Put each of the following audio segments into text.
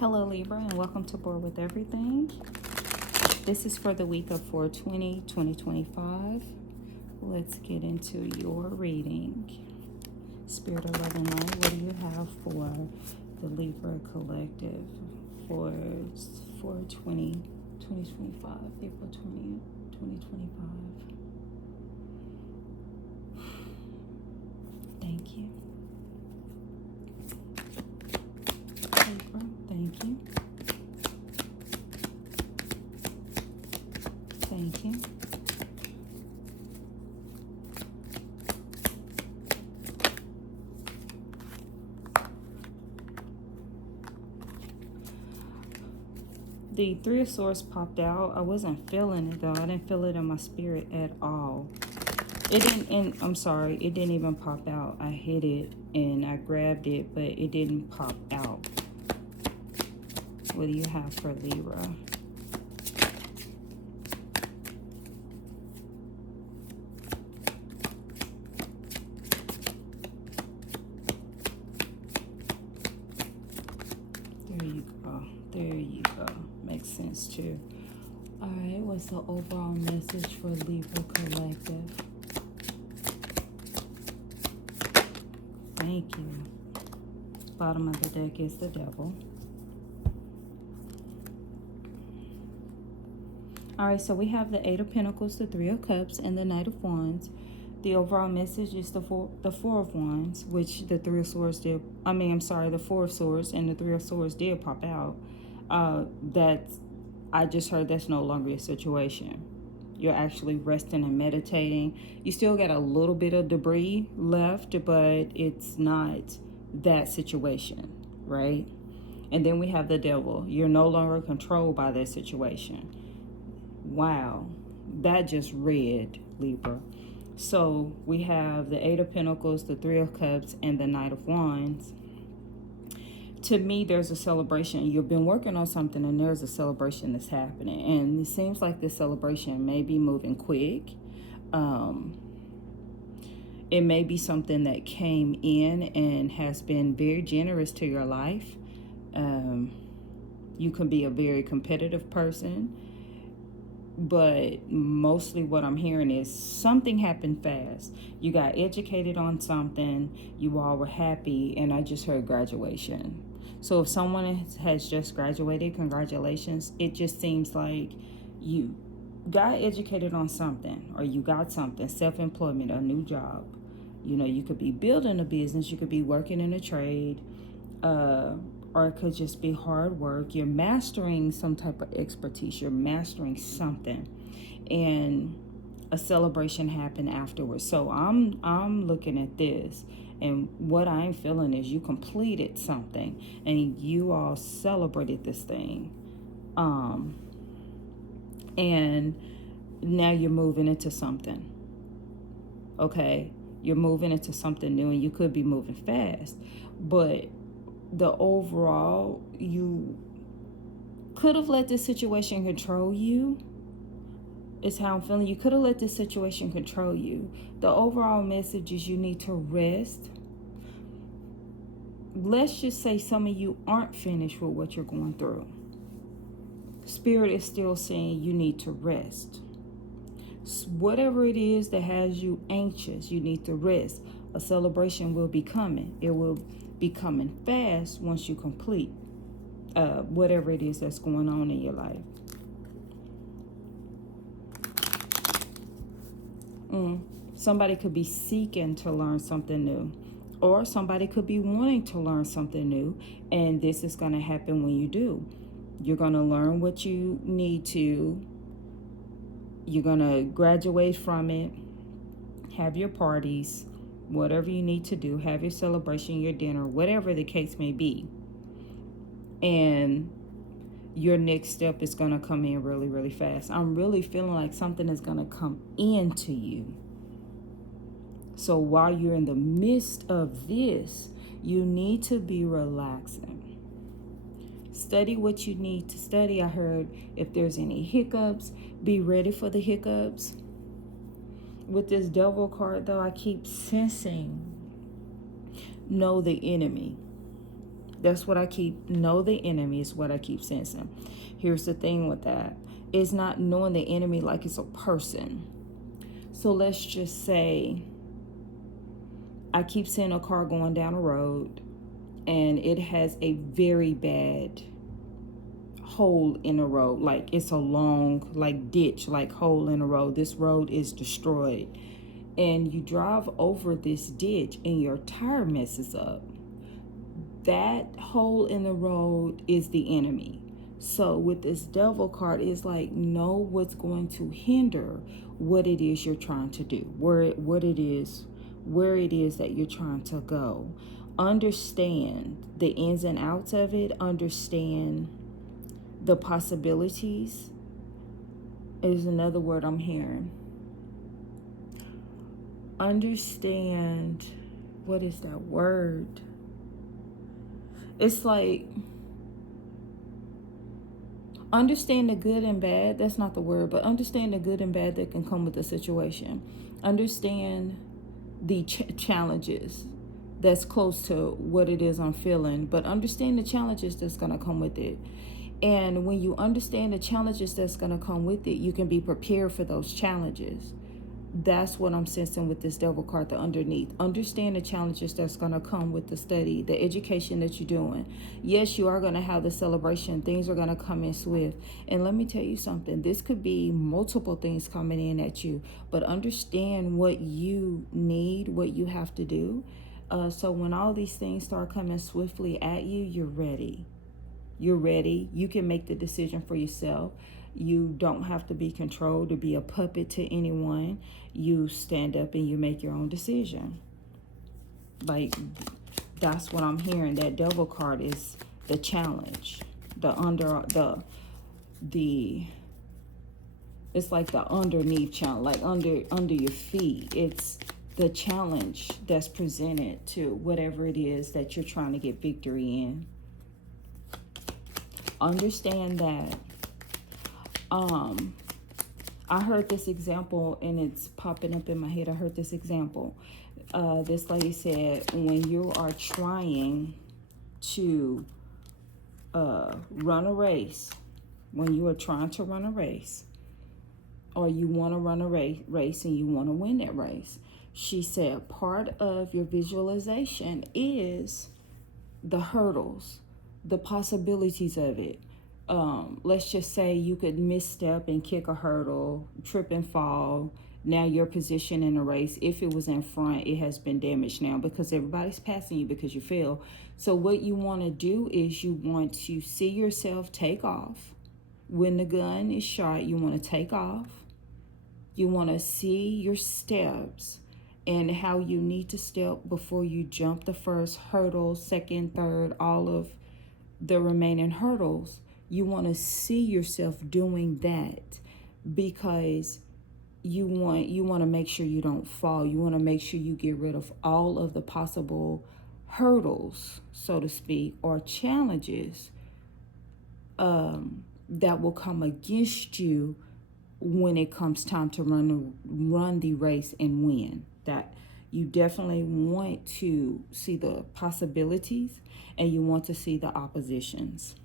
Hello Libra, and welcome to Board with Everything. This is for the week of 4/20/2025. Let's get into your reading. Spirit of Love and Light, what do you have for the Libra collective for 4/20/2025, April 20th, 2025? Thank you. Libra, thank you. Thank you. The Three of Swords popped out. I wasn't feeling it though. I didn't feel it in my spirit at all. It didn't, and I'm sorry, it didn't even pop out. I hit it and I grabbed it, but it didn't pop out. What do you have for Libra? There you go. There you go. Makes sense too. All right, what's the overall message for Libra collective? Thank you. Bottom of the deck is the Devil. All right, so we have the Eight of Pentacles, the Three of Cups, and the Knight of Wands. The overall message is the Four of Wands, which the Three of Swords did. The Four of Swords and the Three of Swords did pop out. I just heard that's no longer a situation. You're actually resting and meditating. You still got a little bit of debris left, but it's not that situation, right? And then we have the Devil. You're no longer controlled by that situation. Wow, that just read, Libra. So we have the Eight of Pentacles, the Three of Cups, and the Knight of Wands. To me, there's a celebration. You've been working on something and there's a celebration that's happening. And it seems like this celebration may be moving quick. It may be something that came in and has been very generous to your life. You can be a very competitive person. But mostly what I'm hearing is something happened fast. You got educated on something. You all were happy. And I just heard graduation. So if someone has just graduated, congratulations. It just seems like you got educated on something, or you got something, self-employment, a new job. You know, you could be building a business. You could be working in a trade. Or it could just be hard work. You're mastering some type of expertise. You're mastering something. And a celebration happened afterwards. So I'm looking at this. And what I'm feeling is you completed something. And you all celebrated this thing. And now you're moving into something. Okay? You're moving into something new. And you could be moving fast. But the overall, you could have let this situation control you, is how I'm feeling. You could have let this situation control you. The overall message is you need to rest. Let's just say some of you aren't finished with what you're going through. Spirit is still saying you need to rest. Whatever it is that has you anxious, you need to rest. A celebration will be coming. It will be coming fast once you complete whatever it is that's going on in your life. Somebody could be seeking to learn something new, or somebody could be wanting to learn something new, and this is going to happen when you do. You're going to learn what you need to. You're going to graduate from it, have your parties, whatever you need to do, have your celebration, your dinner, whatever the case may be. And your next step is going to come in really, really fast. I'm really feeling like something is going to come into you. So while you're in the midst of this, you need to be relaxing. Study what you need to study. I heard if there's any hiccups, be ready for the hiccups. With this Devil card, though, I keep sensing know the enemy. That's what I know the enemy is what I keep sensing. Here's the thing with that. It's not knowing the enemy like it's a person. So let's just say I keep seeing a car going down a road and it has a very bad hole in the road. Like it's a long, like ditch, like hole in the road. This road is destroyed. And you drive over this ditch and your tire messes up. That hole in the road is the enemy. So with this devil card, it's like, know what's going to hinder what it is you're trying to do, where it is that you're trying to go. Understand the ins and outs of it. Understand the possibilities is another word I'm hearing. Understand, what is that word? It's like, understand the good and bad. That's not the word, but understand the good and bad that can come with the situation. Understand the challenges that's close to what it is I'm feeling, but understand the challenges that's going to come with it. And when you understand the challenges that's going to come with it, you can be prepared for those challenges. That's what I'm sensing with this devil card, the underneath. Understand the challenges that's going to come with the study, the education that you're doing. Yes, you are going to have the celebration. Things are going to come in swift. And let me tell you something. This could be multiple things coming in at you. But understand what you need, what you have to do. So when all these things start coming swiftly at you, you're ready. You're ready. You can make the decision for yourself. You don't have to be controlled or be a puppet to anyone. You stand up and you make your own decision. Like, that's what I'm hearing. That devil card is the challenge. It's like the underneath challenge, like under your feet. It's the challenge that's presented to whatever it is that you're trying to get victory in. Understand that. I heard this example and it's popping up in my head. I heard this example. This lady said, when you are trying to run a race, when you are trying to run a race, or you want to run a race and you want to win that race, she said part of your visualization is the hurdles, the possibilities of it. Let's just say you could misstep and kick a hurdle, trip and fall. Now your position in the race, if it was in front, it has been damaged now because everybody's passing you because you fell. So what you want to do is you want to see yourself take off. When the gun is shot, you want to take off. You want to see your steps and how you need to step before you jump the first hurdle, second, third, all of the remaining hurdles. You want to see yourself doing that because you want to make sure you don't fall. You want to make sure you get rid of all of the possible hurdles, so to speak, or challenges that will come against you when it comes time to run the race and win. That you definitely want to see the possibilities and you want to see the oppositions.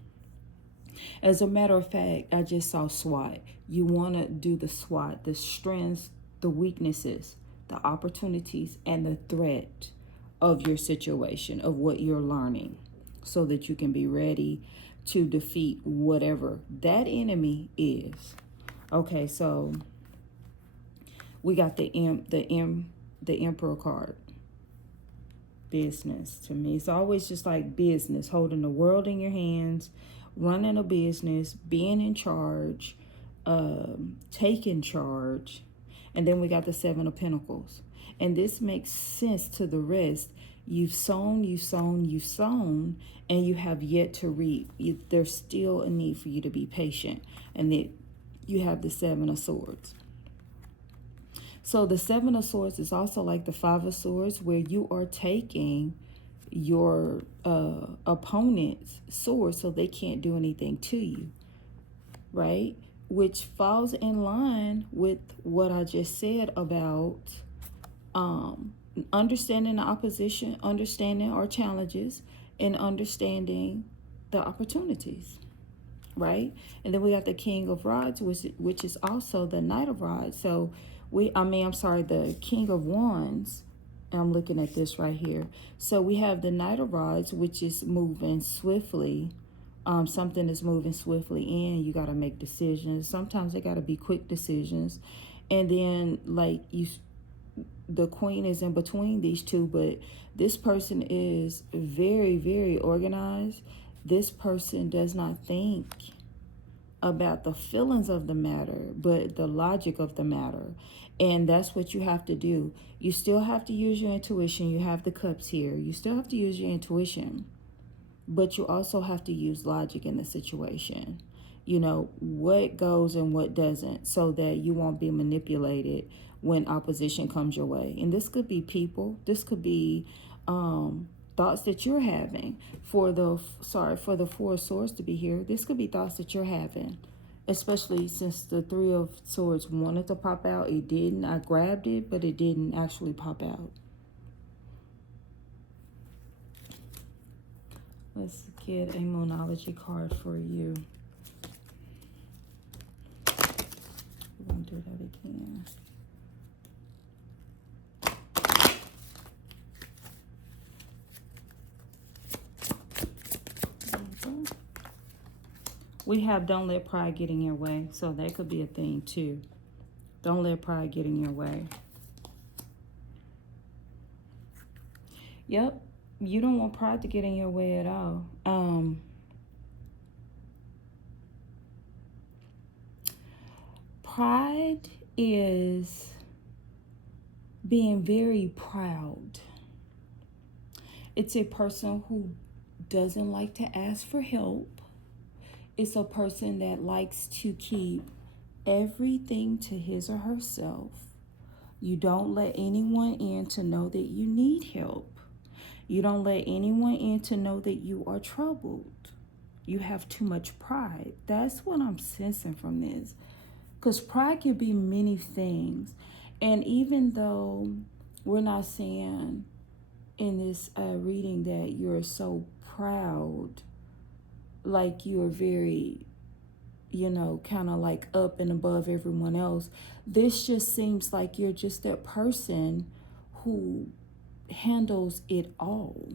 As a matter of fact, I just saw SWOT. You want to do the SWOT, the strengths, the weaknesses, the opportunities, and the threat of your situation, of what you're learning, so that you can be ready to defeat whatever that enemy is. Okay, so we got the Emperor card. Business to me. It's always just like business, holding the world in your hands, running a business, being in charge, taking charge. And then we got the Seven of Pentacles. And this makes sense to the rest. You've sown, and you have yet to reap. There's still a need for you to be patient. And that you have the Seven of Swords. So the Seven of Swords is also like the Five of Swords, where you are taking your opponent's sword so they can't do anything to you, right? Which falls in line with what I just said about understanding the opposition, understanding our challenges, and understanding the opportunities, right? And then we got the King of Rods, which is also the Knight of Rods. So the King of Wands. I'm looking at this right here. So we have the Knight of Rods, which is moving swiftly. Something is moving swiftly in. You got to make decisions. Sometimes they got to be quick decisions. And then the Queen is in between these two, but this person is very, very organized. This person does not think about the feelings of the matter, but the logic of the matter. And that's what you have to do. You still have to use your intuition. You have the cups here. You still have to use your intuition, but you also have to use logic in the situation. You know, what goes and what doesn't, so that you won't be manipulated when opposition comes your way. And this could be people. This could be thoughts that you're having. For the Four of Swords to be here, this could be thoughts that you're having, especially since the Three of Swords wanted to pop out. It didn't. I grabbed it, but it didn't actually pop out. Let's get a Moonology card for you. We're going to do that again. We have don't let pride get in your way. So that could be a thing too. Don't let pride get in your way. Yep. You don't want pride to get in your way at all. Pride is being very proud. It's a person who doesn't like to ask for help. It's a person that likes to keep everything to his or herself. You don't let anyone in to know that you need help. You don't let anyone in to know that you are troubled. You have too much pride. That's what I'm sensing from this. Because pride can be many things. And even though we're not saying in this reading that you're so proud, like you're very, kind of like up and above everyone else, this just seems like you're just that person who handles it all.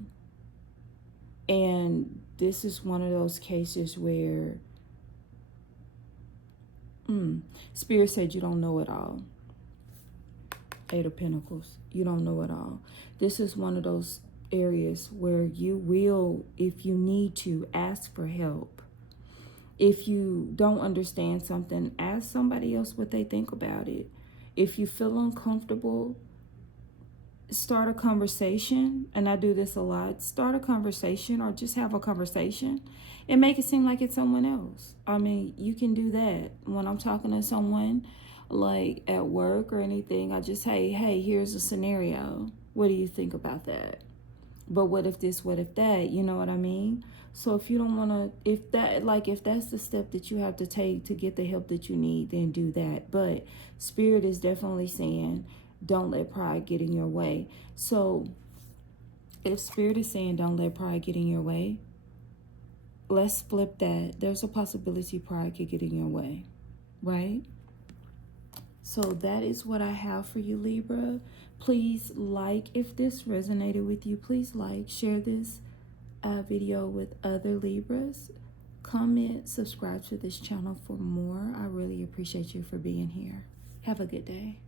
And this is one of those cases where Spirit said you don't know it all. Eight of Pentacles. You don't know it all. This is one of those areas where you will, if you need to, ask for help. If you don't understand something, ask somebody else what they think about it. If you feel uncomfortable, start a conversation. And I do this a lot. Start a conversation, or just have a conversation and make it seem like it's someone else. I mean, you can do that. When I'm talking to someone, like at work or anything, I just, hey, here's a scenario. What do you think about that? But what if this, what if that? You know what I mean? So if you don't want to, if that's the step that you have to take to get the help that you need, then do that. But Spirit is definitely saying, don't let pride get in your way. So if Spirit is saying, don't let pride get in your way, let's flip that. There's a possibility pride could get in your way, right? So that is what I have for you, Libra. Please if this resonated with you, please share this video with other Libras. Comment, subscribe to this channel for more. I really appreciate you for being here. Have a good day.